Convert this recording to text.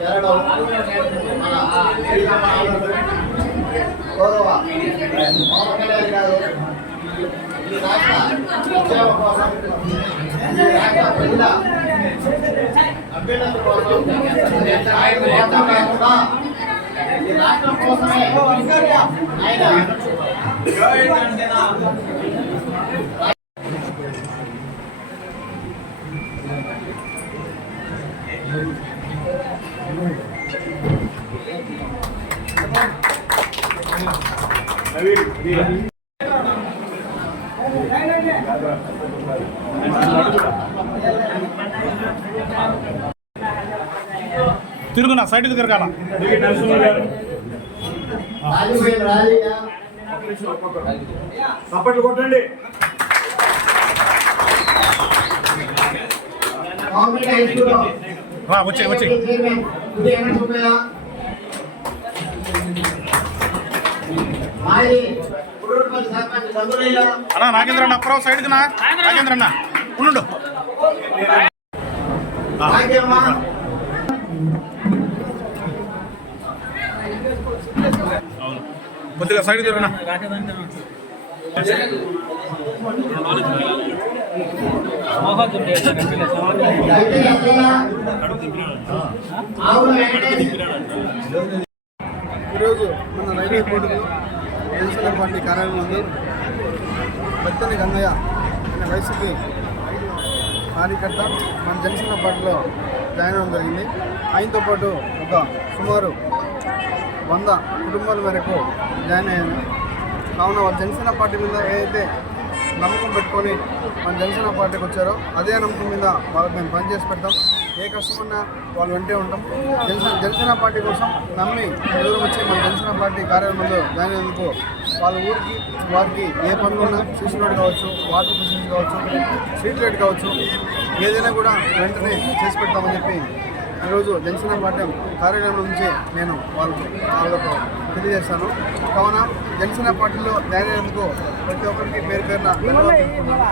జరగడం మన గౌరవ పవన్ కళ్యాణ్ గారు ఈ రాష్ట్ర సంక్షేమ కోసం ఈ రాష్ట్ర ప్రజల అభ్యున్నతి కోసం కాకుండా ఈ రాష్ట్రం కోసమే ఆయన తిరుగునా సైడ్కి తిరగాల చప్పట్లు కొట్టండి. రా వచ్చే వచ్చి అన్నా నాగేంద్ర అన్న అప్పుడో సైడ్కి నా నాగేంద్ర అన్న ఉండు కొద్దిగా సైడ్ తిరగనా ఈరోజు మన రైల్వే కోర్టులో జనసేన పార్టీ కార్యాలయం ముందు పెత్తని గంగయ్య అనే వైసీపీ కార్యకర్త మన జనసేన పార్టీలో జాయిన్ అవ్వడం జరిగింది. ఆయనతో పాటు ఒక సుమారు 100 కుటుంబాల మేరకు జాయిన్ అయ్యాను. కావున వాళ్ళ జనసేన పార్టీ మీద ఏదైతే నమ్మకం పెట్టుకొని మన జనసేన పార్టీకి వచ్చారో అదే నమ్మకం మీద వాళ్ళకి మేము పనిచేసి పెడతాం. ఏ కష్టమన్నా వాళ్ళు వెంటే ఉంటాం. జనసేన పార్టీ కోసం నమ్మి దూరం వచ్చి మన జనసేన పార్టీ కార్యాలయంలో జాయిన్ అయినందుకు వాళ్ళ ఊరికి వారికి ఏ పనులున్నా సీసీ రోడ్ కావచ్చు, వాటర్ ఫెసిలిటీ కావచ్చు, స్ట్రీట్ లైట్ కావచ్చు, ఏదైనా కూడా వెంటనే చేసి పెడతామని చెప్పి ఈరోజు జనసేన పార్టీ కార్యాలయం నుంచి నేను వాళ్ళకు తెలియజేస్తాను. కావున జనసేన పార్టీలో జాయిన్ అయినందుకు ప్రతి ఒక్కరికి పేరు పేరున ధన్యవాదాలు తెలుపుతున్నాను.